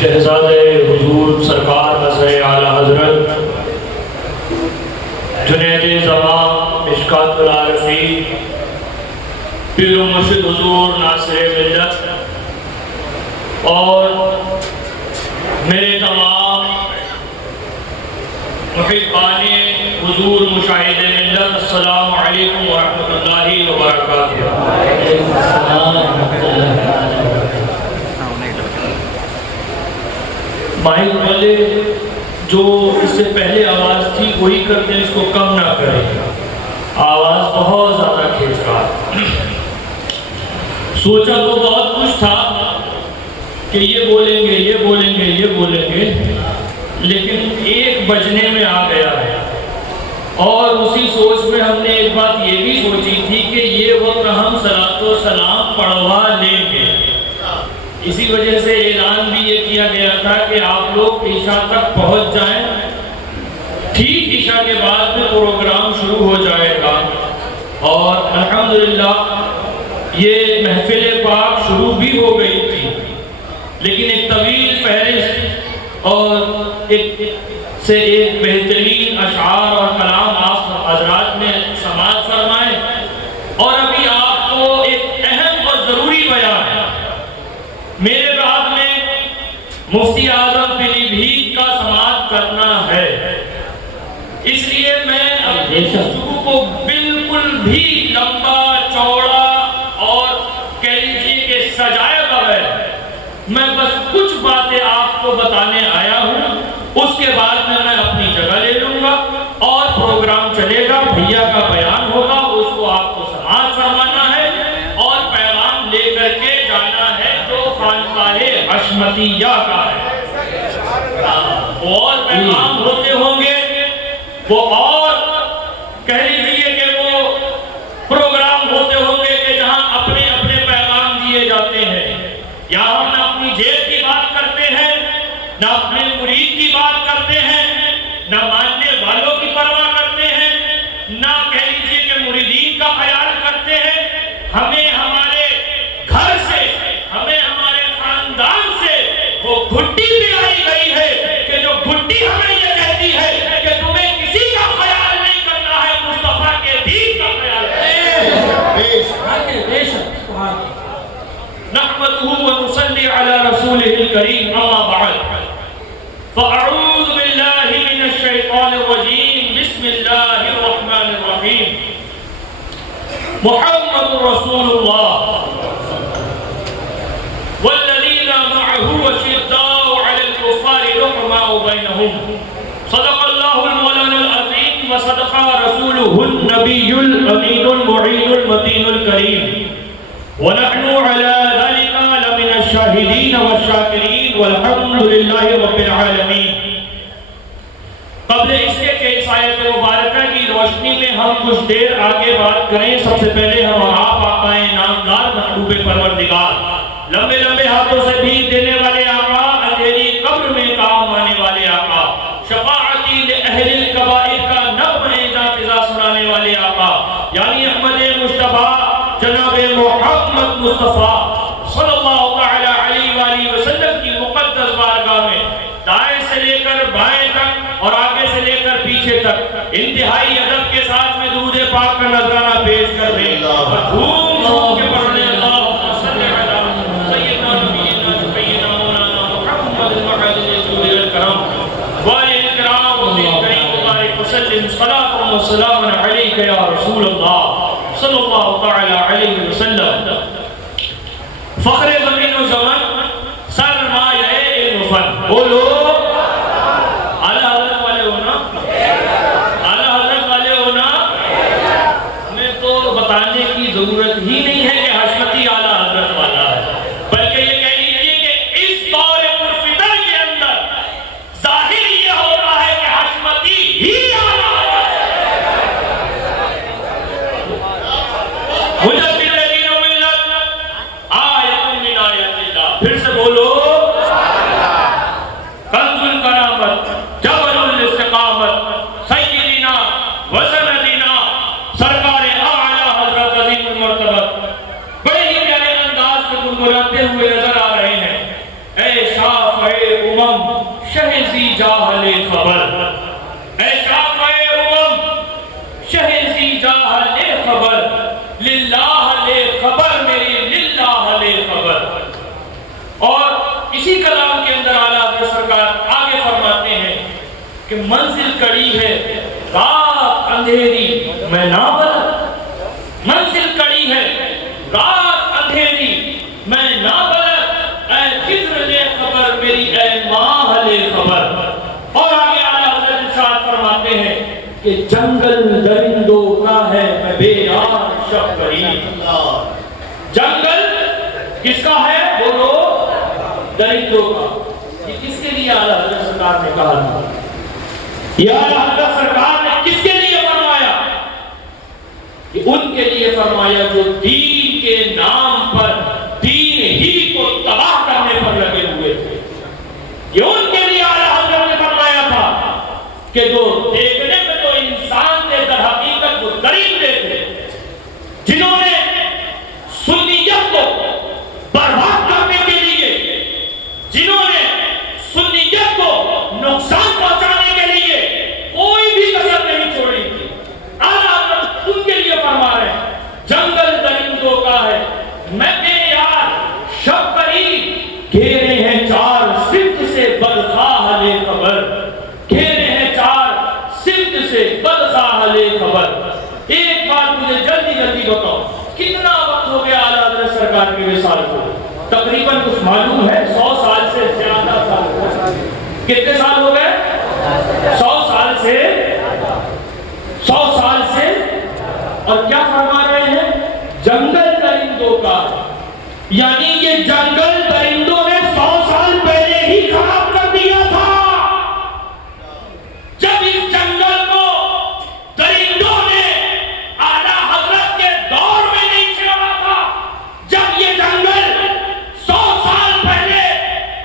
شہزادہ حضور سرکار مظہر اعلیٰ حضرت جنید زمان مشکات العارفین پیر و مرشد حضور ناصر ملت اور میرے تمام محبان حضور مشاہد ملت، السلام علیکم ورحمۃ اللہ وبرکاتہ۔ مائک والے جو اس سے پہلے آواز تھی وہی کرتے ہیں، اس کو کم نہ کریں، آواز بہت زیادہ کھینچ رہا ہے۔ سوچا تو بہت کچھ تھا کہ یہ بولیں گے یہ بولیں گے یہ بولیں گے، لیکن 1 بجنے میں آ گیا ہے، اور اسی سوچ میں ہم نے ایک بات یہ بھی سوچی تھی کہ یہ وقت ہم صلاۃ و سلام پڑھوا لیں گے، اسی وجہ سے اعلان بھی یہ کیا گیا تھا کہ آپ لوگ عشاء تک پہنچ جائیں، ٹھیک عشاء کے بعد میں پروگرام شروع ہو جائے گا۔ اور الحمدللہ یہ محفل پاک شروع بھی ہو گئی تھی، لیکن ایک طویل فہرست اور ایک بہترین اشعار اور کلام آپ حضرات نے سماعت فرمائے، اور ابھی آپ کو ایک اہم اور ضروری بیان ہے۔ میرے بعد میں مفتی اعظم پیلی بھیت کا سماعت کرنا ہے، اس لیے میں اپنے گفتگو کو بالکل بھی لمبا چوڑا اور کہہ لیجیے کہ سجائے بغیر میں بس کچھ باتیں آپ کو بتانے آیا ہوں، اس کے بعد میں اپنی جگہ لے لوں گا اور پروگرام چلے گا، بھیا کا بیان ہوگا، اس کو آپ کو سماعت فرمانا ہے اور پیغام لے کر کے جانا ہے جو خانقاہ حشمتیہ کا ہے۔ اور پیغام ہوتے ہوں گے وہ، اور کہہ لیجیے کہ وہ پروگرام ہوتے ہوں گے کہ جہاں اپنے اپنے پیغام دیے جاتے ہیں، یا ہم نہ اپنی جیب کی بات کرتے ہیں، نہ اپنے مرید کی بات کرتے ہیں، نہ ماننے والوں کی پرواہ کرتے ہیں، نہ کہہ لیجیے کہ مریدین کا خیال کرتے ہیں۔ ہمیں ہمارے گھر سے، ہمیں ہمارے خاندان سے وہ گھٹی پلائی گئی ہے کہ جو گھٹی ہمیں یہ کہتی ہے کہ تمہیں کسی کا خیال نہیں کرنا ہے، مصطفیٰ کے دین کا خیال کرنا ہے۔ نحمده ونصلي على رسوله الكريم، اما بعد فاعوذ بالله من الشيطان الرجيم، بسم الله الرحمن الرحيم، محمد رسول الله والذين معه اشداء على الكفار رحماء بينهم، صدق الله المولانا العظيم وصدق رسوله النبي الامين المعين المتين الكريم، ونحن على ذلك لمن الشاهدين والشاكرين والحمد لله رب العالمين۔ قبل اس کے کہ اس آیت مبارکہ کی روشنی میں ہم کچھ دیر آگے بات کریں، سب سے پہلے ہم آپ آقا نامدار محبوب پروردگار، لمبے لمبے ہاتھوں سے بھیک دینے والے آقا، اندھیری قبر میں کام آنے والے آقا، شفاعتی لأہل الکبائر کا نغمہ جاں سنانے والے آقا، یعنی احمد مصطفیٰ جناب محمد مصطفیٰ صلی اللہ تعالی علیہ وآلہ وسلم کی مقدس بارگاہ میں دائیں سے لے کر بائیں تک اور آگے سے لے کر پیچھے تک انتہائی ادب کے ساتھ میں درود پاک کا نذرانہ پیش کر دیں اور دھوم دھوم کے پڑھنے اللہم صلی علی سیدنا نبینا سیدنا مولانا محمد المعدل رسول الکرم والہ الکرام وزیر کریم مبارک وسلم صلاۃ و سلام علیک یا رسول اللہ صلی اللہ تعالی علیہ وسلم۔ فخر زمین و زمن، سرمایہ علم و فن، بولو اعلیٰ حضرت والے ہونا، اعلیٰ حضرت والے ہونا، ہمیں تو بتانے کی ضرورت ہی نہیں ہے کہ حشمتی اعلیٰ حضرت والا ہے، بلکہ یہ کہہ لیجیے کہ اس دور پرفتن کے اندر ظاہر یہ ہو رہا ہے کہ حشمتی ہی اعلیٰ حضرت ہے۔ پھر سے بولو، کنز الکرامت، جبل الاستقامت، سیدنا وسندنا سرکار اعلی حضرت عظیم المرتبت بڑے ہی پیارے انداز میں گنگناتے ہوئے نظر آ رہے ہیں۔ اے شافع جاہل خبر، اے شافع امم شہزی جاہل خبر، للہ لے خبر میری، للہ لے خبر۔ اور اسی کلام کے اندر اعلیٰ حضرت سرکار آگے فرماتے ہیں کہ منزل کڑی ہے رات اندھیری میں نہ بلد، منزل کڑی ہے رات اندھیری میں نہ بلد، اے خضر لے خبر میری، اے ماہ لے خبر۔ اور آگے اعلیٰ حضرت ارشاد فرماتے ہیں کہ جنگل درندوں کا ہے میں بے یار شب قریب، جنگل کس کا ہے؟ بولو درندوں کا۔ یہ کس کے لیے اعلیٰ حضرت سرکار نے کہا تھا؟ یہ اعلیٰ حضرت سرکار نے کس کے لیے فرمایا؟ کہ ان کے لیے فرمایا جو دین کے نام پر دین ہی کو تباہ کرنے پر لگے ہوئے تھے۔ یہ ان کے لیے اعلیٰ حضرت نے فرمایا تھا کہ جو دیکھنے میں تو انسان تھے در حقیقت وہ درندے تھے، جنہوں نے سنیت کو برباد کرنے کے لیے، جنہوں نے سنیت کو نقصان پہنچانے کے لیے کوئی بھی کسر نہیں چھوڑی تھی۔ اعلیٰ حضرت ان کے لیے فرما رہے ہیں جنگل درندوں کا ہے میں بے یار شب قریب، گھیرے ہیں چار سمت سے بدخواہ لے خبر، گھیرے ہیں چار سمت سے بدخواہ لے خبر۔ ایک بات مجھے جلدی جلدی بتاؤ، کتنا وقت ہو گیا اعلیٰ حضرت سرکار کی وصال کو؟ تقریباً کچھ معلوم ہے 100 سال سے زیادہ سال۔ کتنے سال ہو گئے؟ 100 سال سے، 100 سال سے۔ اور کیا فرما رہے ہیں؟ جنگل درندوں کا، یعنی یہ جنگل درندوں نے 100 سال پہلے ہی خراب کر دیا تھا۔ جب اس جنگل کو درندوں نے اعلیٰ حضرت کے دور میں نہیں چھوڑا تھا، جب یہ جنگل 100 سال پہلے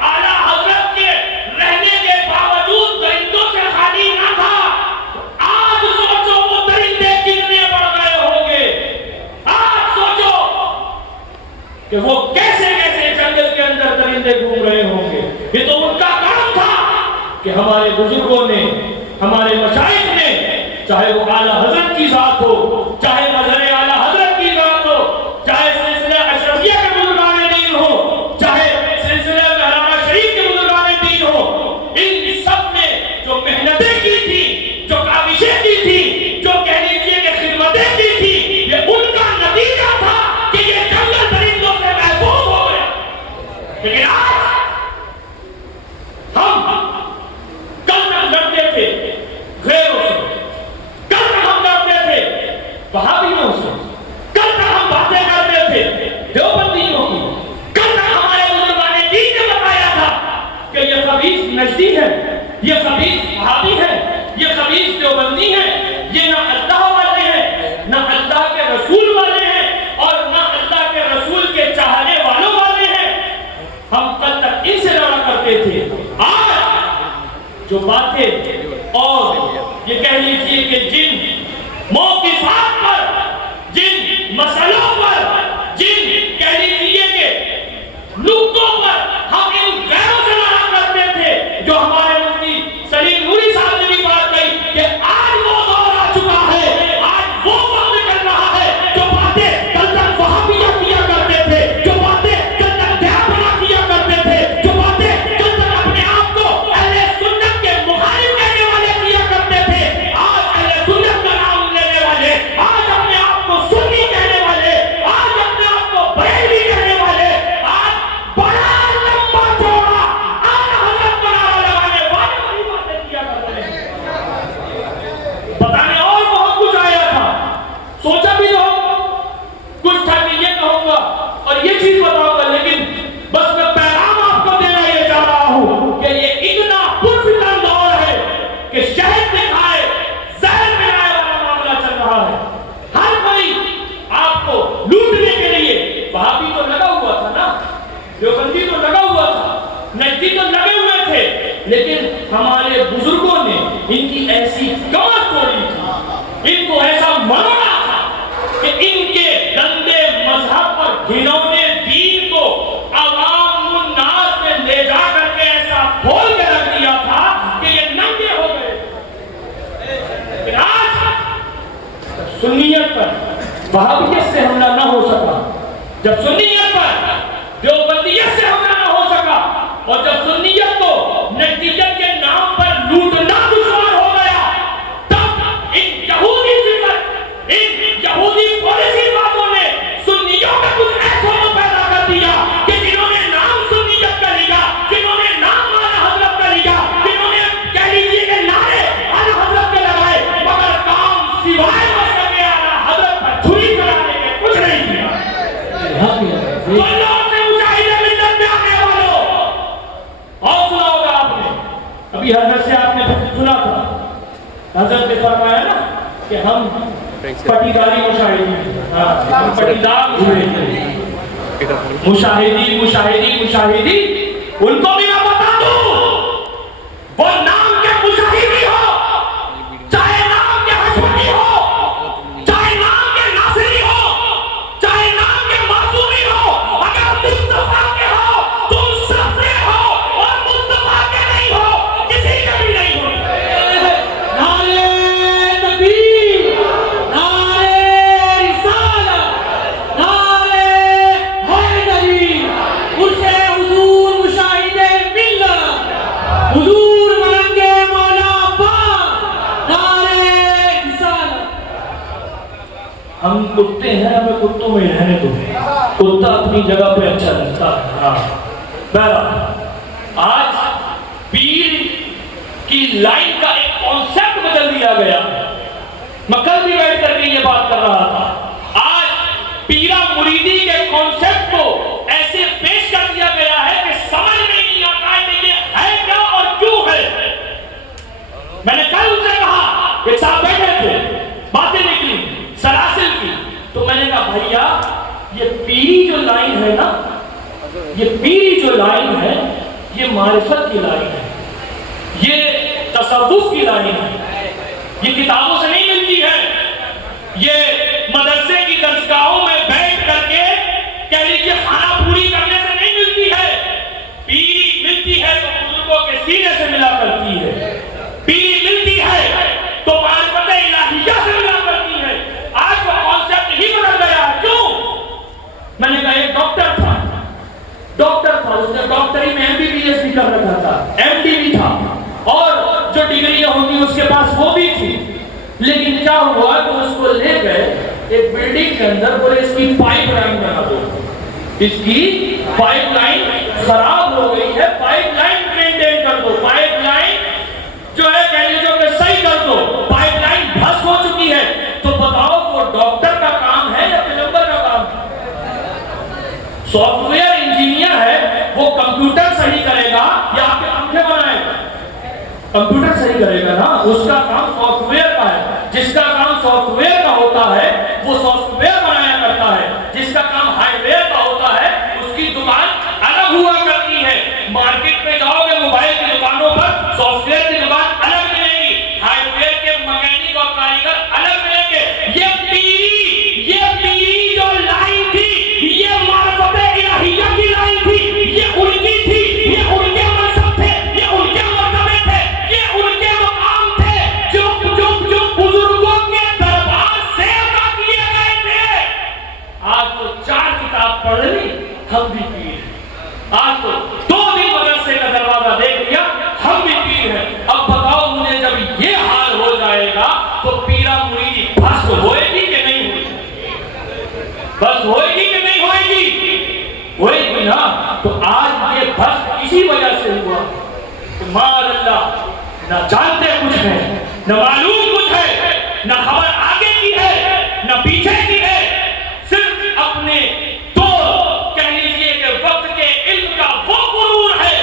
اعلیٰ حضرت کے رہنے کے باوجود درندوں سے خالی نہ تھا، آج سوچو وہ درندے کتنے بڑھ گئے ہوں گے۔ آج سوچو کہ وہ کیسے کیسے جنگل کے اندر درندے گھوم رہے ہوں گے۔ یہ تو ان کا کام تھا کہ ہمارے بزرگوں نے، ہمارے مشائخ نے، چاہے وہ اعلیٰ حضرت کی ذات ہو، چاہے مظہر اعلیٰ حضرت کی ذات ہو، چاہے سلسلہ اشرفیہ کے بزرگان دین ہو، چاہے سلسلہ مہرانہ شریف کے بزرگان دین ہو، ان سب نے جو محنتیں کی تھی، جو کاوشیں کی تھی، جو کہہ لیجیے کہ خدمتیں کی تھی، یہ ان کا نتیجہ تھا کہ یہ جنگل درندوں سے محفوظ ہو گیا۔ لیکن آج ہم کل تک لڑتے تھے غیروں سے، کل تک ہم لڑتے تھے وہابیوں سے، کل تک ہم باتیں کرتے تھے دیوبندیوں کی، کل تک ہمارے بزرگان دین نے بتایا تھا کہ یہ خبیث نجدی ہے، یہ خبیث وہابی ہے، یہ خبیث دیوبندی ہے، یہ نہ اللہ والے ہیں، نہ اللہ کے رسول والے ہیں، اور نہ اللہ کے رسول کے چاہنے والوں والے ہیں۔ ہم کل تک ان سے لڑا کرتے تھے۔ آج جو باتیں اور یہ کہہ لیجیے کہ جن موقفات پر، جن مسئلوں پر، جن کہہ لیجیے کہ نقطوں پر ہم ان غیروں سے لڑا کرتے تھے، جو ہمارے مفتی سلیم نوری صاحب نے بھی بات کہی کہ آج وہ دور آ چکا ہے، آج وہ وقت چل رہا ہے، جو باتیں کل تک وہابیہ کیا کرتے تھے، جو باتیں کل تک دیوبندہ کیا کرتے تھے، جو باتیں کل تک اپنے آپ کو اہل سنت کے مخالف کہنے والے کیا کرتے تھے، آج اہل سنت کا نام لینے والے، آج اپنے آپ کو سنی کہنے والے، آج اپنے آپ کو بریلوی کہنے والے، آج بڑا لمبا چوڑا اعلیٰ حضرت کا نعرہ لگانے والے وہی باتیں کیا کرتے ہیں۔ بتانے اور بہت کچھ آیا تھا، سوچا بھی تو کچھ تھا کہ یہ کہوں گا اور یہ چیز بتاؤں گا، لیکن بس میں پیغام آپ کو دینا یہ چاہ رہا ہوں کہ یہ اتنا پرفتن دور ہے کہ شہد میں کھائے زہر میں آئے والا معاملہ چل رہا ہے۔ ہر کوئی آپ کو لوٹنے کے لیے، وہابی تو لگا ہوا تھا نا، دیوبندی تو لگا ہوا تھا، نجدی تو لگے ہوئے تھے، لیکن ہمارے بزرگوں نے ان کی ایسی کمر توڑی تھی، ان کو ایسا مروڑا تھا کہ ان کے گندے مذہب پر گھنونے دین کو عوام الناس میں لے جا کر کے ایسا کھول کے رکھ دیا تھا کہ وہابیت سے حملہ نہ ہو سکا، جب سنیت پر دیوبندیت سے حملہ نہ ہو سکا، اور جب سنیت کو نتیجت کے نام پر لوٹنا دشوار ہو گیا، تب ان یہودی فکر، ان یہودی پالیسی بازوں نے سنیوں کا کچھ ایسا پیدا کر دیا کہ جنہوں نے نام سنیت کا لیا، جنہوں نے نام اعلی حضرت کا لیا، جنہوں نے کہہ لیجیے کہ نعرے اعلی حضرت کے لگائے، مگر کام سوائے مسئلہ کے اعلی حضرت پر چھری چلانے کے کچھ نہیں کیا۔ اللہ سے مجاہد ملت میں آنے والوں، اور سنا ہوگا آپ نے، ابھی حضرت سے آپ نے سنا تھا، حضرت نے فرمایا نا کہ ہم پٹیداری مشاہدی، ہم پٹیدار مشاہدی مشاہدی، ان کو بھی میں بتا دوں، وہ نام کے مشاہدی ہو، چاہے نام کے حشمتی ہو، چاہے نام کے ناصری ہو، چاہے نام کے معصومی ہو، اگر مصطفیٰ کے ہو تم سب میں ہو، اور مصطفیٰ کے نہیں ہو کسی کے بھی نہیں ہو۔ نعرہ تکبیر، نعرہ رسالت، نعرہ حیدری، عرش حضور مشاہد ملت، حضور ملنگ مولا پاک، نعرہ رسالت۔ ہم کتے ہیں، ہمیں کتوں میں رہنے دو، کتا اپنی جگہ پہ اچھا لگتا ہے۔ بہرحال آج پیر کی لائن کا ایک کانسیپٹ بدل دیا گیا، میں کل بھی بیٹھ کر کے یہ بات کر رہا تھا، آج پیرا مریدی کے کانسیپٹ کو ایسے پیش کر دیا گیا ہے کہ سمجھ میں نہیں آتا ہے کہ یہ ہے کیا اور کیوں ہے۔ میں نے کل ان سے کہا، ایک صاحب بیٹھے تھے، باتیں نکلی سلاسل کی، تو میں نے کہا بھائیا یہ پیری جو لائن ہے نا، یہ پیری جو لائن ہے یہ معرفت کی لائن ہے، یہ تصوف کی لائن ہے، یہ کتابوں سے نہیں ملتی ہے، یہ مدرسے کی درسگاہوں میں بیٹھ کر کے کہہ لیجیے خانہ پوری کرنے سے نہیں ملتی ہے۔ پیری ملتی ہے تو بزرگوں کے سینے سے ملا کرتی ہے، پیری ملتی ہے تو معرفت الہیہ سے ملا کرتی ہے۔ آج وہ کانسیپٹ ہی بدل گیا، کیوں؟ میں نے کہا ایک ڈاکٹر تھا، اس نے ڈاکٹری میں MBBS بھی کر رکھا تھا، MD بھی تھا، اور جو ڈگریاں ہوتی اس کے پاس وہ بھی تھی، لیکن کیا ہوا کہ اس کو لے گئے ایک بلڈنگ کے اندر، بولے اس کی پائپ لائن بنا دو، اس کی پائپ لائن خراب ہو گئی ہے، پائپ لائن مینٹین کر دو، پائپ لائن جو ہے کہہ لیجیے کہ صحیح کر دو، پائپ لائن بھس ہو چکی ہے۔ تو بتاؤ وہ ڈاکٹر کا کام ہے یا پیغمبر کا کام ہے؟ سافٹ ویئر انجینئر ہے، وہ کمپیوٹر صحیح کرے گا یا آپ کے پنکھے بنائے گا؟ کمپیوٹر صحیح کرے گا نا، اس کا کام سافٹ ویئر کا ہے، جس کا کام سافٹ ویئر کا ہوتا ہے وہ سافٹ ویئر بنایا کرتا ہے، جس کا کام ہارڈ ویئر کا ہوتا ہے اس کی دکان الگ ہوا کرتی ہے۔ مارکیٹ میں جاؤ گے موبائل کی دکانوں پر سافٹ ویئر کی دکان الگ ملے گی، ہارڈ ویئر کے مکینک اور کاریگر الگ ملیں گے۔ یہ پیری جو لائن تھی، یہ معرفت الہیہ کی لائن تھی، یہ ان کی تھی، یہ ان کے منصب تھے، یہ ان کے مرتبے تھے، یہ ان کے مقام تھے، جو بزرگوں کے دربار سے عطا کیے گئے تھے۔ آج تو 4 کتاب پڑھ لی ہم بھی پیر، آج تو 2 دن مدرسے کا دروازہ دیکھ لیا ہم بھی پیر ہیں۔ اب بتاؤ مجھے جب یہ حال ہو جائے گا تو پیرا مریدی بس ہوئے گی کہ نہیں ہوئے گی؟ بس ہوئے گی کہ نہیں ہوئے گی؟ ہوئے گی نا۔ تو آج یہ بس اسی وجہ سے ہوا کہ معاذ اللہ نہ جانتے کچھ ہے، نہ معلوم کچھ ہے، نہ خبر آگے کی ہے نہ پیچھے کی ہے، صرف اپنے دو کہہ لیجیے کہ وقت کے علم کا وہ غرور ہے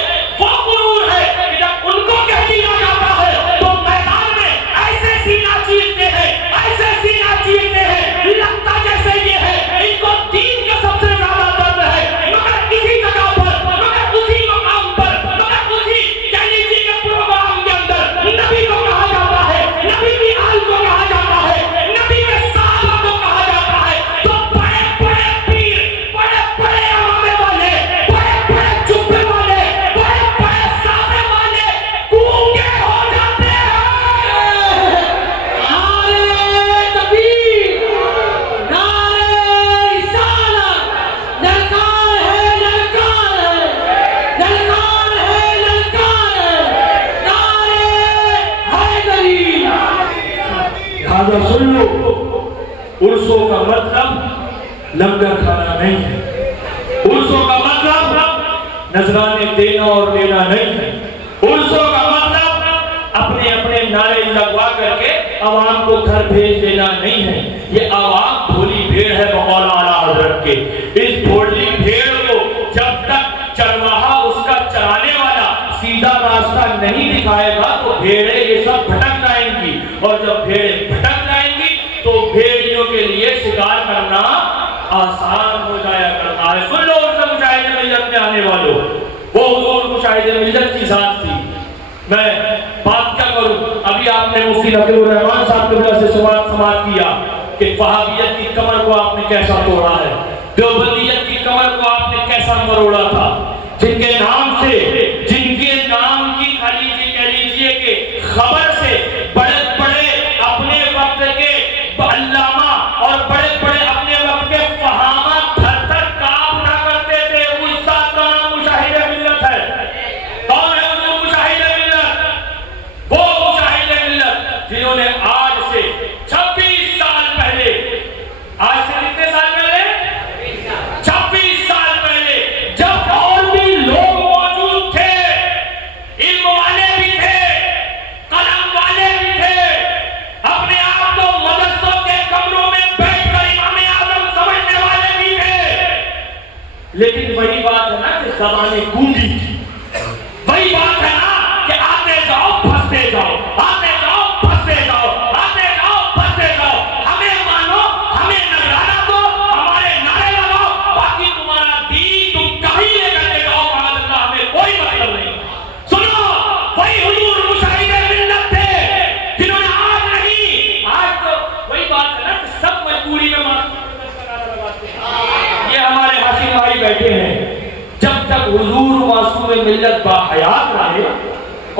کہ جب ان کو کہہ دیا جاتا ہے تو میدان میں ایسے سینہ چیرتے ہیں لگتا جیسے یہ ہے ان کو دین کا سب سے زیادہ درد ہے، مگر اسی جگہ پر، مگر اسی مقام پر، مگر اسی کہہ لیجیے کہ پروگرام کے اندر نبی کو کہا جاتا ہے، نبی کی آل کو کہا جاتا ہے، نبی کے صحابہ کو کہا جاتا عرسوں کا مطلب لنگر کھانا نہیں ہے، عرسوں کا مطلب نذرانے دینا اور لینا نہیں ہے، عرسوں کا مطلب اپنے اپنے نعرے لگوا کر کے عوام کو گھر بھیج دینا نہیں ہے۔ یہ عوام بھولی بھیڑ ہے بقول اعلیٰ حضرت کے، اس بھولی بھیڑ کو جب تک چرواہا اس کا چرانے والا سیدھا راستہ نہیں دکھائے گا تو بھیڑیں یہ سب بھٹک جائیں گی، اور جب بھیڑیں بھٹک جائیں گی تو بھیڑیوں کے لیے شکار کرنا آسان ہو جایا کرتا ہے۔ سن لو اس سے مشاہد ملت میں آنے والوں، وہ حضور مشاہد ملت کی ذات تھی۔ میں بات کیا کروں، ابھی آپ نے مفتی نقیب الرحمان صاحب قبلہ سے سماعت کیا کہ وہابیت کی کمر کو آپ نے کیسا توڑا ہے، دیوبندیت کی کمر کو آپ نے کیسا مروڑا تھا، جن کے نام سے، جن کے نام کی خالی جی کہہ لیجئے کہ خبر سے بڑے بڑے اپنے وقت کے علامہ اور بڑے بڑے اپنے وقت کے فہامہ تھر تھر کانپ اٹھا کرتے تھے، اس ذات کا نام مشاہد ملت ہے۔ کون ہے وہ مشاہد ملت؟ وہ مشاہد ملت جنہوں نے آج سے 26 سال پہلے، آج سے کتنے سال پہلے؟ 26 سال پہلے، جب اور بھی لوگ موجود تھے، علم والے بھی تھے، قلم والے بھی تھے، اپنے آپ کو مدرسوں کے کمروں میں بیٹھ کر امام اعظم سمجھنے والے بھی تھے، لیکن وہی بات ہے نا کہ زبانیں گونگی تھی، وہی بات ہے نا کہ آتے جاؤ پھنستے جاؤ، آتے جاؤ پھنستے جاؤ، آتے جاؤ پھنستے جاؤ، ہمیں مانو، ہمیں نذرانہ دو، ہمارے نعرے لگاؤ، باقی تمہارا دین تم کہیں لے کر کے جاؤ، معاذ اللہ ہمیں کوئی مطلب نہیں۔ سنو، وہی حضور مشاہد ملت تھے جنہوں نے آج نہیں، آج تو وہی بات ہے نا کہ سب مجبوری میں لگاتے ہیں۔ یہ ہمارے ہاشم بھائی بیٹھے ہیں، جب تک حضور معصوم ملت باحیات رہے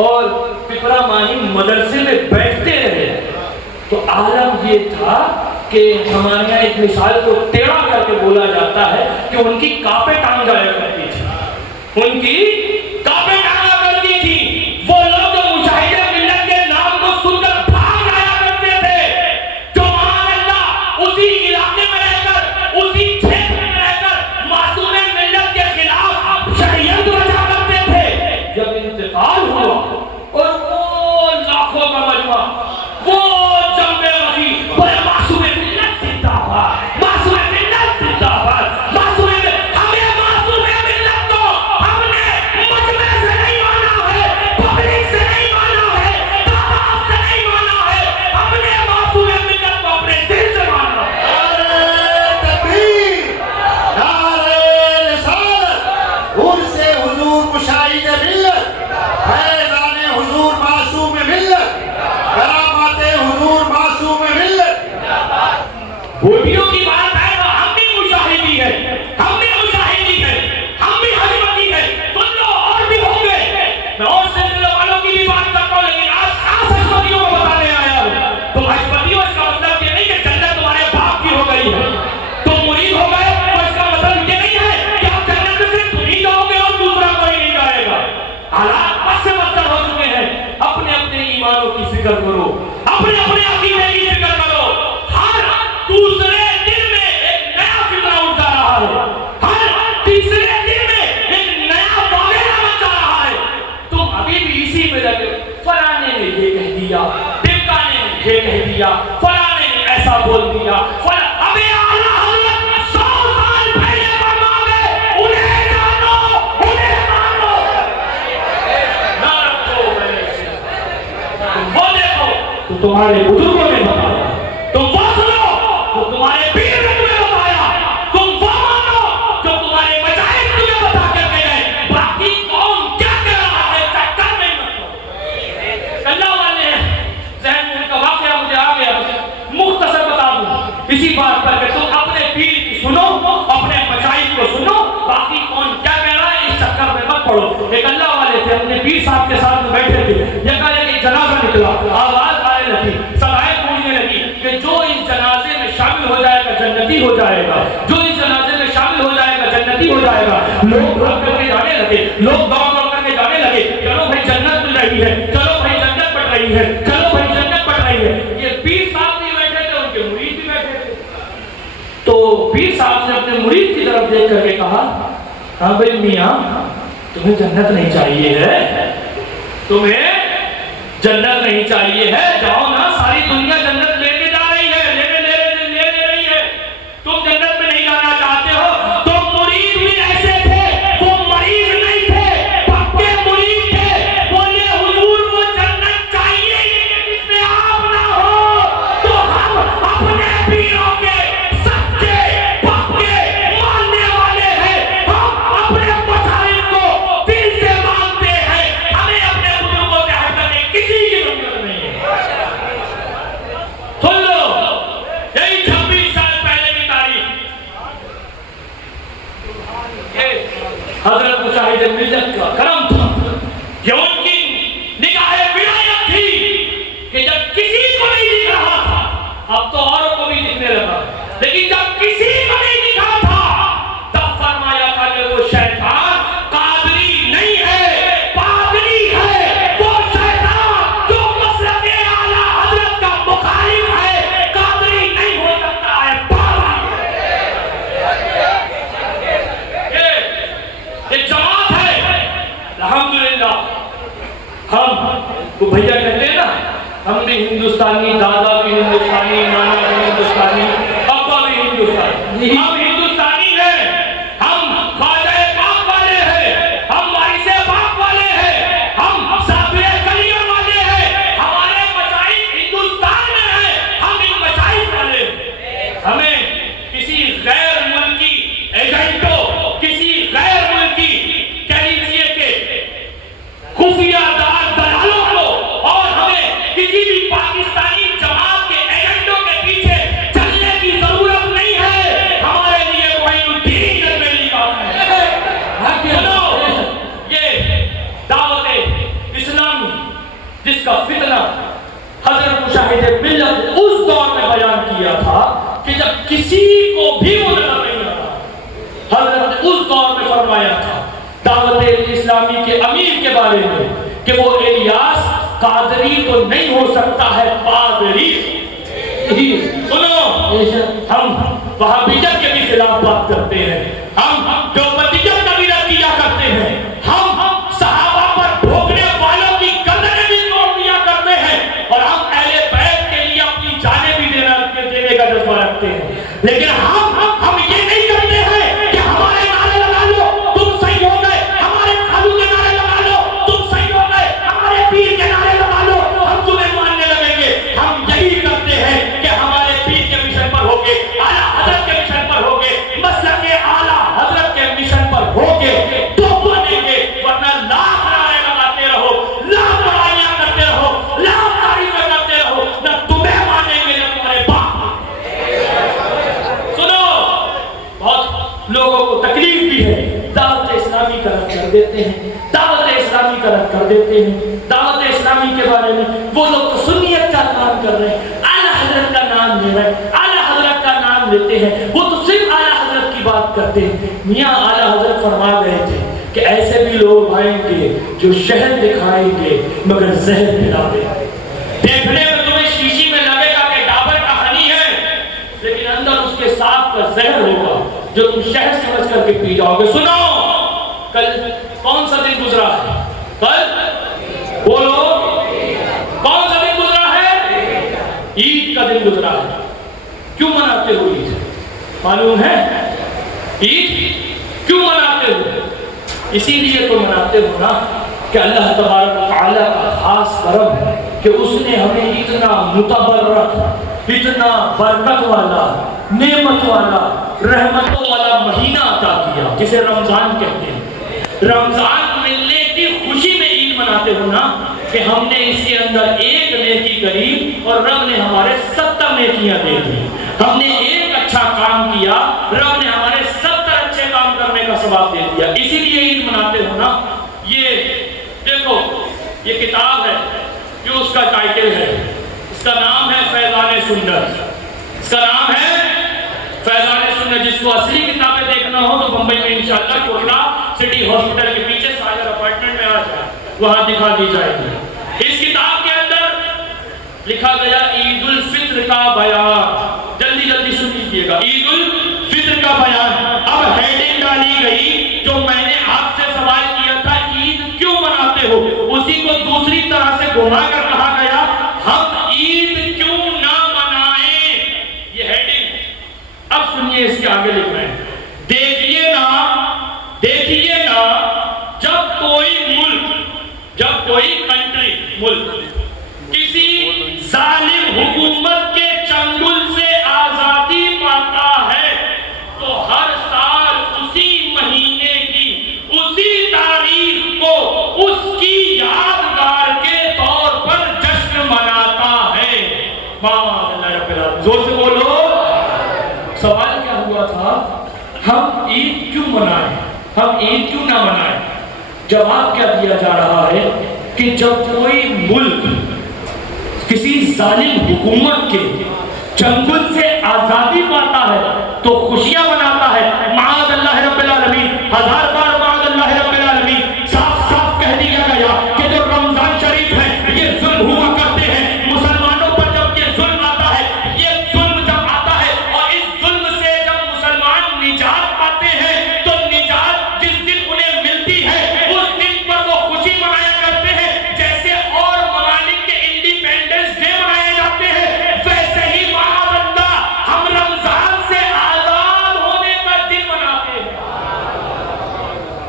اور پپرا ماہی مدرسے میں بیٹھتے رہے تو عالم یہ تھا کہ ہمارے یہاں ایک مثال کو ٹیڑھا کر کے بولا جاتا ہے کہ ان کی کاپیں ٹانگ جایا کرتی تھی، ان کی کاپیں ٹانگا کرتی تھی۔ وہ لوگ جو مشاہد ملت کے نام کو سن کر بھاگ جایا کرتے تھے، جو معاذ اللہ اسی علاقے میں رہ کر، اسی چھیتر میں رہ کر معصوم ملت کے خلاف شریعت رچا کرتے تھے، جب انتقال ہوا اور وہ لاکھوں کا مجمع، وہ جنبے وسیع، بولے معصوم ملت زندہ باد، معصوم ملت زندہ باد، معصوم ملت، ہمیں معصوم ملت کو ہم نے مجمع سے نہیں مانا ہے، پبلک سے نہیں مانا ہے، دعوات سے نہیں مانا ہے، ہم نے معصوم ملت کو اپنے دل سے مانا ہے۔ نعرہ تکبیر، نعرہ رسالت، عرس حضور مشاہد ملت، فیضان حضور معصوم ملت، کرامات حضور معصوم ملت۔ بوٹیوں کی بات ہے تو ہم بھی مشاہدی ہیں، ہم بھی مشاہدی ہیں، ہم بھی حجمتی ہیں، سن لو اور بھی ہوں گے۔ میں اور سلسلے والوں کی بھی بات کرتا ہوں، لیکن آج خاص حجمتیوں کو بتانے آیا ہوں۔ تم حجمتی ہو اس کا مطلب یہ نہیں کہ جنت تمہارے باپ کی ہو گئی ہے، تم مرید ہو گئے تو اس کا مطلب یہ نہیں ہے کہ آپ جنت میں صرف تم ہی جاؤ گے اور دوسرا کوئی نہیں جائے گا۔ حالات بس سے بدتر ہو چکے ہیں، اپنے اپنے ایمانوں کی فکر کرو، اپنے اپنے عقیدے کی فکر کرو۔ ہر دوسرے دن میں ایک نیا فتنہ اٹھ جا رہا ہے، ہر تیسرے دن میں ایک نیا واقعہ بن جا رہا ہے۔ تم ابھی بھی اسی میں لگے، فلانے نے یہ کہہ دیا، ٹمکانے نے یہ کہہ دیا، فلانے نے ایسا بول دیا، ابھی اعلیٰ حضرت 100 سال پہلے فرما گئے، انہیں جانو، انہیں مانو، نہ رکھو میرے سے۔ تم وہ دیکھو تو تمہارے بزرگوں نے بتایا، تم وہ سنو تو تمہارے پیر نے تمہیں بتایا، تم وہ مانو جو تمہارے مشائخ تمہیں بتا کر کے گئے، باقی کون کیا کہہ رہا ہے چکر میں مت کرو۔ اللہ والے ذہن میں ان کا واقعہ مجھے آ گیا، مختصر بتا دوں اسی بات پر کہ تم اپنے پیر کی سنو، اپنے مشائخ کو سنو، باقی کون کیا کہہ رہا ہے اس چکر میں مت پڑو۔ ایک اللہ والے تھے، اپنے پیر صاحب کے ساتھ بیٹھے تھے، ایک جنازہ نکلا، آواز آنے لگی، سدائیں گونجنے لگی کہ جو اس جنازے میں شامل ہو جائے گا جنتی ہو جائے گا، جو اس جنازے میں شامل ہو جائے گا جنتی ہو جائے گا۔ لوگ بھاگ کر کے جانے لگے، لوگ دوڑ دوڑ کر کے جانے لگے، چلو بھائی جنت مل رہی ہے، چلو بھائی جنت بڑھ رہی ہے، چلو بھائی جنت بڑھ رہی ہے۔ یہ پیر صاحب بھی بیٹھے تھے، ان کے مرید بھی بیٹھے تھے۔ پیر صاحب نے اپنے مرید کی طرف دیکھ کر کے کہا ہاں بھائی میاں تمہیں جنت نہیں چاہیے ہے؟ تمہیں جنت نہیں چاہیے ہے؟ جاؤ نا، ساری دنیا جنت لے کے جا رہی ہے، لے رہی ہے، تم جنت میں نہیں جانا چاہتے ہو؟ تو مرید بھی ایسے تھے، وہ مریض نہیں تھے، پکے مرید تھے، بولے حضور وہ جنت چاہیے لیکن جس میں آپ نہ ہو، تو ہم اپنے پیروں کے سچے پکے ماننے والے ہیں، ہم اپنے مسائل کو دل سے مانتے ہیں، ہمیں اپنے بزرگوں سے ہٹ کرنے کسی کی ضرورت نہیں ہے۔ سن لو، یہی 26 سال پہلے کی تاریخ، حضرت مجاہد ملت کا کرم تھا، یہ ان کی نگاہ ولایت تھی کہ جب کسی کو نہیں دکھ رہا تھا، اب تو اوروں کو بھی دکھنے لگا، لیکن جب کسی کو نہیں دکھا تھا تب فرمایا تھا کہ وہ شیطان قادری نہیں ہے، پادری ہے، وہ شیطان جو مسلک اعلیٰ حضرت کا مخالف ہے، قادری نہیں ہو سکتا ہے، پادری ہے۔ یہ جماعت ہے، الحمدللہ ہم کو بھیا کہتے ہیں نا، ہم بھی ہندوستانی، دادا بھی ہندوستانی، نانا بھی ہندوستانی، ابا بھی ہندوستانی، ہم ہندوستانی ہیں، ہم خواجہ پاک والے ہیں، ہم وارث پاک والے ہیں، ہم صابر کلیوں والے ہیں، ہمارے مشائخ ہندوستان میں ہیں، ہم ان مشائخ والے ہیں۔ ہمیں کسی غیر ملکی ایجنٹوں، کسی غیر ملکی کہہ لیجیے کہ خفیہ دار دلالوں کو، اور ہمیں کسی بھی پاکستانی جماعت کے ایجنٹوں کے پیچھے چلنے کی ضرورت نہیں ہے۔ ہمارے لیے معین الدین جرمینی کافی ہے۔ سنو، یہ دعوت اسلامی جس کا فتنہ حضرت مجاہد ملت اس دور میں بیان کیا تھا کہ جب کسی کو بھی وہ نظر نہیں آتا، حضرت اس دور میں فرمایا تھا دعوت اسلامی کے امیر کے بارے میں کہ وہ الیاس قادری تو نہیں ہو سکتا ہے، پادری۔ سنو، ہم وہابیت کے بھی خلاف بات کرتے ہیں، ہم دیوبندیت کا بھی رد کیا کرتے ہیں، ہم صحابہ پر بھوکنے والوں کی گردنیں بھی توڑ دیا کرتے ہیں، اور ہم اہل بیت کے لیے اپنی جانیں بھی دینے کا جذبہ رکھتے ہیں، لیکن ہم یہ نہیں کرتے ہیں کہ ہمارے نعرے لگا لو تم صحیح ہو گئے، ہمارے خالو کے نعرے لگا لو تم صحیح ہو گئے، ہمارے پیر کے نعرے لگا لو ہم تمہیں ماننے لگیں گے۔ ہم یہی کرتے ہیں کہ ہمارے پیر کے مشن پر ہو کے، اعلیٰ حضرت کے مشن پر ہو کے، مسلک اعلیٰ حضرت کے مشن پر ہو کے تو مانیں گے، ورنہ لاکھ نعرے لگاتے رہو، لاکھ دعائیاں کرتے رہو، لاکھ تعریفیں کرتے رہو، نہ تمہیں مانیں گے نہ تمہارے باپ۔ سنو، بہت لوگوں کو تکلیف بھی ہے، دعوت اسلامی کا رد کر دیتے ہیں، دعوت اسلامی کا رد کر دیتے ہیں، دعوت اسلامی کے بارے میں وہ لوگ تو سنیت کا کام کر رہے ہیں، اعلیٰ حضرت کا نام لے رہے ہیں، اعلیٰ حضرت کا نام لیتے ہیں، وہ تو صرف اعلیٰ حضرت کی بات کرتے ہیں۔ میاں اعلیٰ حضرت فرما گئے تھے کہ ایسے بھی لوگ آئیں گے جو شہد دکھائیں گے مگر زہر پلا دیں گے، دیکھنے میں تمہیں شیشی میں لگے گا کہ ڈابر کا ہنی ہے، لیکن اندر اس کے ساتھ کا زہر ہوگا جو تم شہد سمجھ کر کے پی جاؤ گے۔ سنو، کل کون سا دن گزرا ہے؟ کل بولو، کون سا دن گزرا ہے؟ عید کا دن گزرا ہے۔ کیوں مناتے ہو عید؟ معلوم ہے عید کیوں مناتے ہو؟ اسی لیے تو مناتے ہو نا کہ اللہ تبارک و تعالیٰ کا خاص کرم ہے کہ اس نے ہمیں اتنا متبرک، اتنا برکت والا، نعمت والا، رحمتوں والا مہینہ عطا کیا جسے رمضان کہتے ہیں۔ رمضان ملنے کی خوشی میں عید مناتے ہو نا کہ ہم نے اس کے اندر ایک نیکی کری اور رب نے ہمارے 70 نیکیاں دے دی، ہم نے ایک اچھا کام کیا، رب نے ہمارے 70 اچھے کام کرنے کا ثواب دے دیا، اسی لیے عید مناتے ہو نا۔ یہ دیکھو، یہ کتاب ہے جو اس کا ٹائٹل ہے، اس کا نام ہے فیضان سنت، اس کا نام ہے فیضان سنت۔ جس کو اصلی کتابیں دیکھنا ہو تو بمبئی میں انشاءاللہ کوٹلہ سٹی ہاسپٹل کے پیچھے ساجر اپارٹمنٹ میں آ جائے، وہاں دکھا دی جائے گی۔ اس کتاب کے اندر لکھا گیا عید الفطر کا بیان، جلدی جلدی سن لیجیے گا، عید الفطر کا بیان. اب ہیڈنگ ڈالی گئی جو میں نے آپ سے سوال کیا تھا عید کیوں مناتے ہو، اسی کو دوسری طرح سے گھما کر کہا گیا ہم عید کیوں نہ منائیں. یہ ہیڈنگ. اب سنیے اس کے آگے لکھ رہے ہیں. دیکھیے نا جب کوئی کنٹری ملک کسی ظالم حکومت کے چنگل سے آزادی پاتا ہے تو ہر سال اسی مہینے کی اسی تاریخ کو اس کی یادگار کے طور پر جشن مناتا ہے. زور سے بولو. سوال کیا ہوا تھا؟ ہم عید کیوں منائیں، ہم عید کیوں نہ منائیں؟ جواب کیا دیا جا رہا ہے کہ جب کوئی ملک کسی ظالم حکومت کے چنگل سے آزادی پاتا ہے تو خوشیاں مناتا ہے. معاذ اللہ رب العالمین، ہزار بار معاذ اللہ رب العالمین. صاف صاف کہہ دیا گیا کہ جو رمضان شریف ہے یہ ظلم ہوا کرتے ہیں مسلمانوں پر. جب یہ ظلم آتا ہے، یہ ظلم جب آتا ہے اور اس ظلم سے جب مسلمان نجات پاتے ہیں تو نجات جس دن انہیں ملتی ہے اس دن پر وہ خوشی منایا کرتے ہیں. جیسے اور ممالک کے انڈیپینڈنس ڈے منائے جاتے ہیں، ویسے ہی معاذ اللہ ہم رمضان سے آزاد ہونے کا دن مناتے ہیں.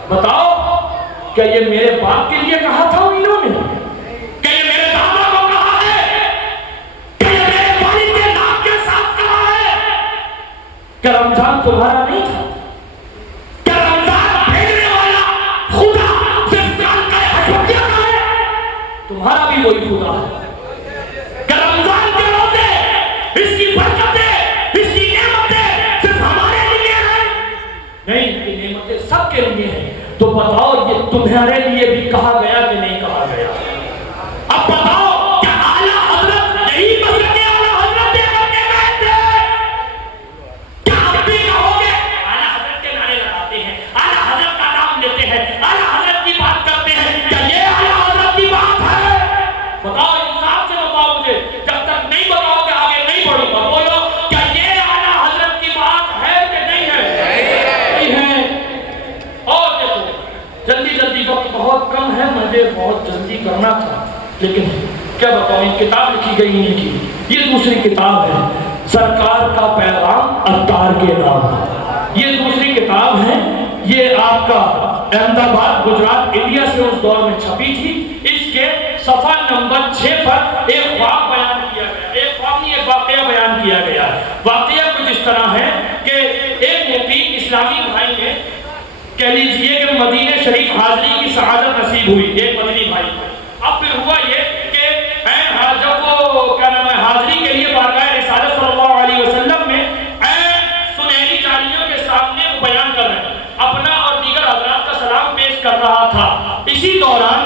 بتاؤ کیا یہ میرے باپ کے لیے کہا تھا انہوں نے؟ کیا یہ میرے دادا کو کہا ہے؟ کیا یہ میرے والد کے نام کے ساتھ کہا ہے؟ کیا رمضان تمہارا نہیں تھا؟ کیا رمضان بھیجنے والا خدا صرف کال کا حشویہ کا ہے؟ تمہارا بھی وہی خدا ہے. کیا رمضان کے روزے اس کی برکتیں، اس کی نعمتیں صرف ہمارے لیے ہیں؟ نہیں، یہ نعمتیں سب کے لیے ہیں. تو بتاؤ یہ تمہارے لیے بھی کہا گیا کہ نہیں کہا گیا؟ اب بتاؤ کیا اعلیٰ حضرت یہی مسجد اعلیٰ حضرت کرنے گئے تھے؟ کیا اب بھی کہو گے اعلیٰ حضرت کے نعرے لگاتے ہیں، اعلیٰ حضرت کا نام لیتے ہیں، اعلیٰ حضرت کی بات کرتے ہیں، کیا یہ اعلیٰ حضرت کی بات ہے؟ بتاؤ، انصاف سے بتاؤ مجھے. جب تک نہیں بتاؤ گے آگے نہیں بڑھوں گا. بولو کیا یہ اعلیٰ حضرت کی بات ہے کہ نہیں ہے؟ نہیں ہے. اور دیکھو جلدی وقت بہت کم ہے، مجھے بہت جلدی کرنا تھا لیکن کیا بتاؤں کتاب لکھی گئی نہیں کی. یہ دوسری کتاب ہے سرکار کا پیغام عطار کے نام. یہ دوسری کتاب ہے، یہ آپ کا احمد آباد گجرات انڈیا سے اس دور میں چھپی تھی. اس کے صفحہ نمبر 6 پر ایک خواب بیان کیا گیا، ایک خواب نہیں ایک واقعہ بیان کیا گیا. واقعہ کچھ اس طرح ہے کہ ایک مقیم اسلامی بھائی نے کہہ لیجئے کہ مدینہ شریف حاضری کی سعادت نصیب ہوئی ایک مدنی بھائی کو. اب پھر ہوا یہ کہ جب وہ کیا نام ہے حاضری کے لیے بارگاہ رسالت صلی اللہ علیہ وسلم میں سنہری جالیوں کے سامنے وہ بیان کر رہے ہیں، اپنا اور دیگر حضرات کا سلام پیش کر رہا تھا. اسی دوران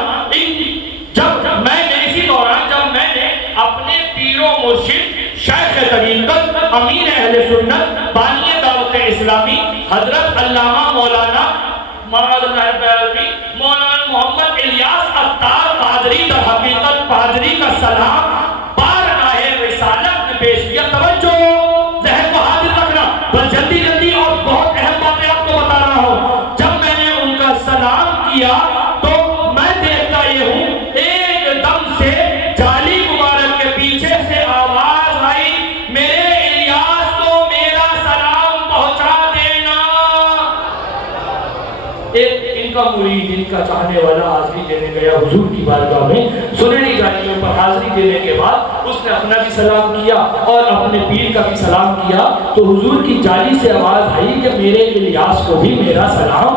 جب میں نے اپنے پیر و مرشد شیخ طریقت امین اہل سنت بانی دعوت اسلامی حضرت علامہ مولانا محمد الیاس عطار قادری در حقیقت قادری کا سلام بارگاہ رسالت میں پیش کیا. توجہ، ذہن کو حاضر رکھنا، بس جلدی اور بہت اہم باتیں آپ کو بتا رہا ہوں. جب میں نے ان کا سلام کیا تو میں دیکھتا یہ ہوں ایک دم سے جالی مبارک کے پیچھے سے آواز آئی، میرے الیاس کو میرا سلام پہنچا دینا. ایک ان کا مرید، ان کا چاہنے والا حاضری دینے گیا حضور کی بارگاہ میں. سنہری جالیوں پر حاضری دینے کے بعد اس نے اپنا بھی سلام کیا اور اپنے پیر کا بھی سلام کیا تو حضور کی جالی سے آواز آئی کہ میرے الیاس کو بھی میرا سلام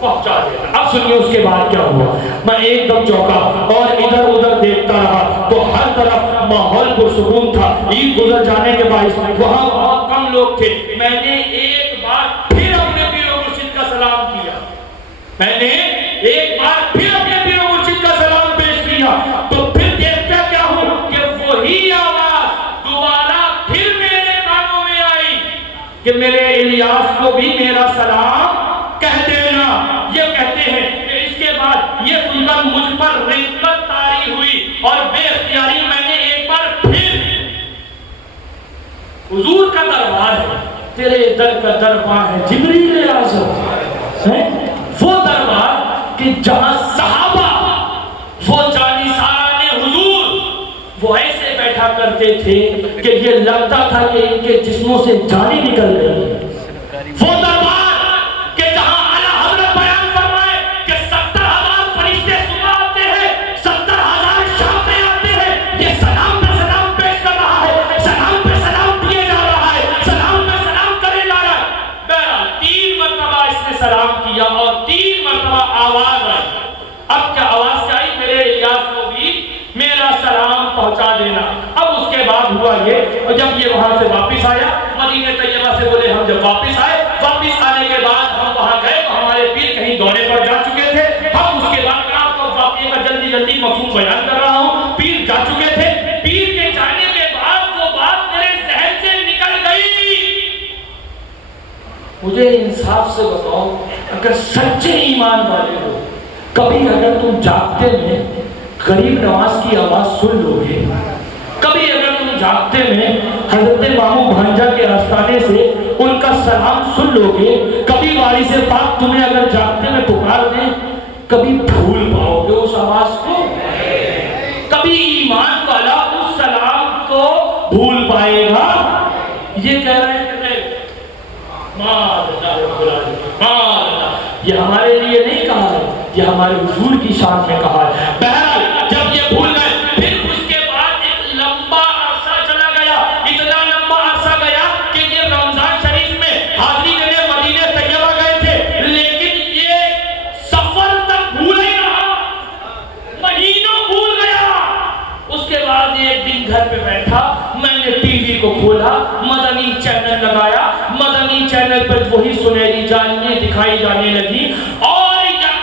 پہنچا دینا. اب سنیے اس کے بعد کیا ہوا. میں ایک دم چوکا اور ادھر ادھر دیکھتا رہا تو ہر طرف ماحول پرسکون تھا. عید گزر جانے کے باعث وہاں بہت کم لوگ تھے. میں نے ایک بار پھر اپنے پیر و مرشد کا سلام کیا. میں نے ایک بار پھر اپنے پیر و مرشد کا سلام پیش کیا تو پھر دیکھتا کیا ہوں کہ وہی آواز دوبارہ پھر میرے کانوں میں آئی کہ میرے الیاس کو بھی میرا سلام کہہ دینا. یہ کہتے ہیں کہ اس کے بعد یہ سن کر مجھ پر رقت طاری ہوئی اور بے اختیاری میں نے ایک بار پھر حضور کا دربار ہے تیرے در کا دربار ہے جبریل اعظم، وہ دربار کہ جہاں صحابہ وہ جانثاران حضور وہ ایسے بیٹھا کرتے تھے کہ یہ لگتا تھا کہ ان کے جسموں سے جانیں نکل گئی۔ وہ دربار کہ جہاں اعلیٰ حضرت بیان فرمائے کہ 70,000 فرشتے صبح آتے ہیں، 70,000 شام میں آتے ہیں، یہ سلام پہ سلام پیش کر رہا ہے، سلام پہ سلام دیے جا رہا ہے، سلام پہ سلام کرے جا رہا ہے۔ بہرحال 3 مرتبہ اس نے سلام کیا اور 3 مرتبہ آواز آئی۔ اب کیا آواز کیا آئی؟ میرے الیاس کو بھی میرا سلام پہنچا دینا۔ اب اس کے بعد ہوا یہ، اور جب یہ وہاں سے واپس آیا مدینہ طیبہ سے، بولے ہم جب واپس آئے، واپس آنے کے بعد ہم وہاں گئے تو ہمارے پیر کہیں دورے پر جا چکے تھے۔ ہم اس کے بعد آپ کو واقعے کا جلدی جلدی مفہوم بیان کر رہا ہوں۔ پیر جا چکے تھے، پیر کے جانے کے بعد وہ بات میرے ذہن سے نکل گئی۔ مجھے انصاف سے بتاؤ، اگر سچے ایمان والے ہو، کبھی اگر تم جاگتے میں غریب نواز کی آواز سن لو گے، کبھی اگر تم جاگتے میں حضرت مامو بھانجا کے آستانے سے ان کا سلام سن لو گے، کبھی وارث پاک تمہیں اگر جاگتے میں پکار دیں، کبھی بھول پاؤ گے اس آواز کو؟ کبھی ایمان والا اس سلام کو بھول پائے گا؟ یہ کہہ رہے ہیں یہ ہمارے لیے نہیں کہا ہے، یہ ہمارے حضور کی شان میں کہا ہے۔ بہرحال جب یہ بھول گئے، پھر اس کے بعد ایک لمبا عرصہ چلا گیا، اتنا لمبا عرصہ گیا کہ یہ رمضان شریف میں حاضری دینے مدینہ طیبہ گئے تھے، لیکن یہ سفر تک بھول ہی رہا، مہینوں بھول گیا۔ اس کے بعد ایک دن گھر پہ بیٹھا، میں نے ٹی وی کو کھولا، مدنی چینل لگایا، مدنی چینل پر وہی سنہری جانیاں دکھائی جانے لگی، اور یکایک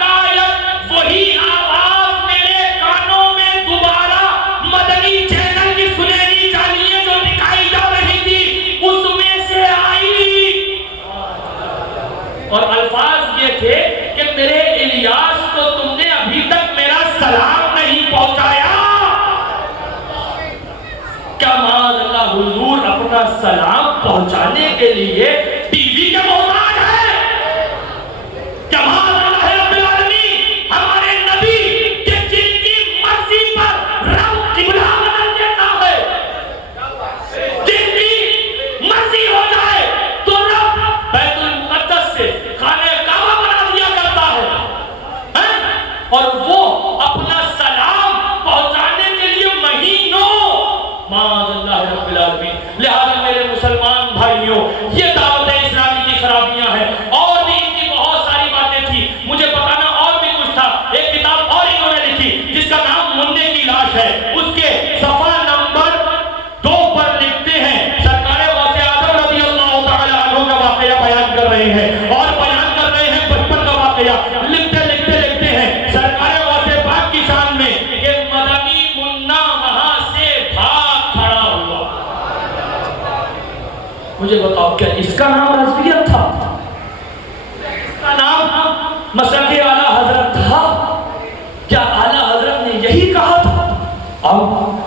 وہی آواز میرے کانوں میں دوبارہ مدنی چینل کی سنہری جانیاں جو دکھائی جا رہی تھی اس میں سے آئی، اور الفاظ یہ تھے کہ میرے الیاس کو تم نے ابھی تک میرا سلام نہیں پہنچایا۔ کیا معاذ اللہ حضور اپنا سلام پہنچانے کے لیے ٹی وی کے محتاج ہے؟ کیا معاذ اللہ رب العالمین ہمارے نبی کہ جن کی مرضی پر رب قبلہ بدل دیتا ہے، جن کی مرضی ہو جائے تو رب بیت المقدس سے خانہ کعبہ بنا دیا کرتا ہے، اور وہ اپنا سلام پہنچانے کے لیے مہینوں معاذ اللہ رب العالمین۔ لہذا میرے مسلمان بھائیوں، یہ دعوت اسلامی کی خرابیاں ہیں، اور بھی ان کی بہت ساری باتیں تھی، مجھے بتانا اور بھی کچھ تھا۔ ایک کتاب اور انہوں نے لکھی جس کا نام منڈے کی لاش ہے، اس کے صفحہ نمبر 2 پر لکھتے ہیں، سرکار غوث اعظم رضی اللہ تعالی عنہ کا واقعہ بیان کر رہے ہیں، اور بیان کر رہے ہیں بچپن کا واقعہ۔ لکھتے ہیں سرکار غوث پاک کی شان میں کہ مدنی منا وہاں سے بھاگ کھڑا ہوا۔ مجھے بتاؤ، کیا اس کا نام رضویت تھا؟ اس کا نام مسلک اعلیٰ حضرت تھا؟ کیا اعلیٰ حضرت نے یہی کہا تھا؟ اب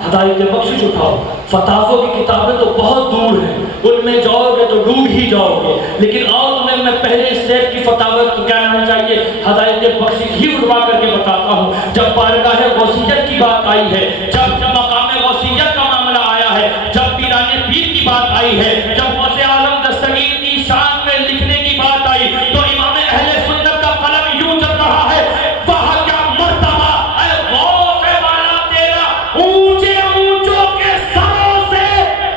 ہدایت بخشش اٹھاؤ، فتاووں کی کتابیں تو بہت دور ہیں، ان میں جاؤ گے تو ڈوب ہی جاؤ گے، لیکن آؤ تمہیں میں پہلے اسٹیپ کی فتاوت تو کیا نام چاہیے ہدایت بخشش ہی اٹھوا کر کے بتاتا ہوں۔ جب بارگاہ غوثیت کی بات آئی ہے، جب مقام غوثیت کا معاملہ آیا ہے، جب پیران پیر کی بات آئی ہے، جب غوث اعظم دستگیر کی شان میں لکھنے کی بات آئی، تو امام اہل سنت کا قلم یوں چل رہا ہے، وہاں کیا مرتبہ اے غوث والا تیرا، اونچے اونچوں کے سروں سے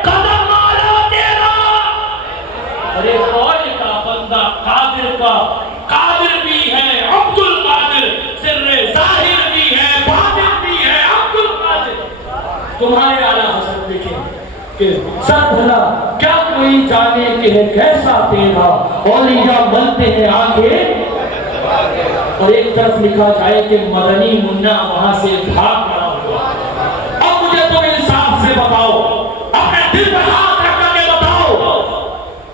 قدم والا تیرا۔ اور ایک قول کا بندہ قادر کا، قادر بھی ہے عبد القادر، سر ظاہر بھی ہے باطن بھی ہے عبد القادر۔ تمہارے اعلیٰ حضرت دیکھیں کہ سر بھلا کیا کوئی جانے کہ ہے کیسا تیرا، اولیاء ملتے ہیں آنکھیں، اور ایک طرف لکھا جائے کہ مدنی منا وہاں سے بھاگ کھڑا ہوا۔ اب مجھے تم انصاف سے بتاؤ، اپنے دل پر ہاتھ رکھ کر کے بتاؤ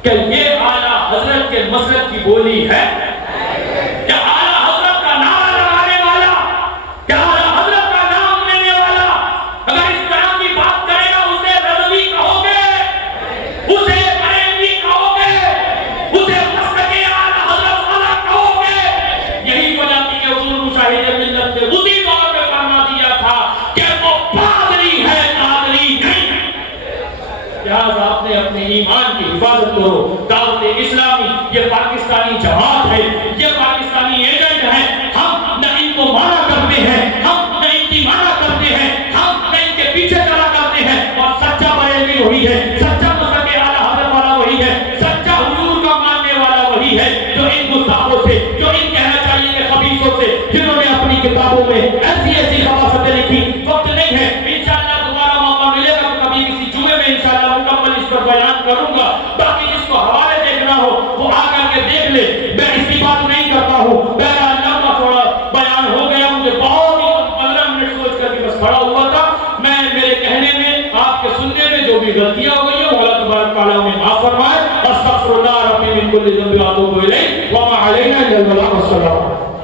کہ یہ اعلیٰ حضرت کے مسلک کی بولی ہے؟ کیا اعلیٰ حضرت کا نعرہ لگانے والا، کیا اعلیٰ حضرت کا نام لینے والا اگر اس طرح کی بات کرے گا اسے رضوی کہو گے، اسے بریلوی کہو گے، مشاہد ملت نے اسی دور میں فرما دیا تھا کہ وہ پادری ہے، نادری نہیں۔ لہذا آپ نے اپنے ایمان کی حفاظت کرو۔ دعوت اسلامی یہ پاکستانی جماعت ہے، یہ پاکستانی ایجنٹ ہے۔ ہم نہ ان کو مانا کرتے ہیں، ہم نہ ان کی مانا کرتے ہیں، ہم نہ ان کے پیچھے چلا کرتے ہیں۔ اور سچا بریلوی وہی ہے، سچا مذہب اعلیٰ حضرت والا وہی ہے، سچا حضور کا ماننے والا وہی ہے جو ان گستاخوں سے، جو ان کہنا چاہیے کہ خبیثوں سے، جنہوں نے اپنی کتابوں میں ایسی ایسی خباثتیں لکھی۔ وقت نہیں ہے، انشاءاللہ دوبارہ موقع ملے گا تو کبھی کسی جمعے میں انشاءاللہ مکمل اس پر بیان کروں گا۔ باقی جس کو حوالے دیکھنا ہو وہ آ کر کے دیکھ لے، میں اس کی بات نہیں کرتا ہوں۔ میرا لمبا تھوڑا بیان ہو گیا، مجھے بہت ہی 15 منٹ سوچ کر کے بس کھڑا ہوا تھا۔ میں میرے کہنے میں، آپ کے سننے میں جو بھی غلطیاں ہو گئی ہیں وہ اللہ تبارک تعالیٰ میں معاف فرمائے۔ استغفر اللہ ربی من کل ذنب واتوب الیہ وما علینا الا البلاغ۔ السلام۔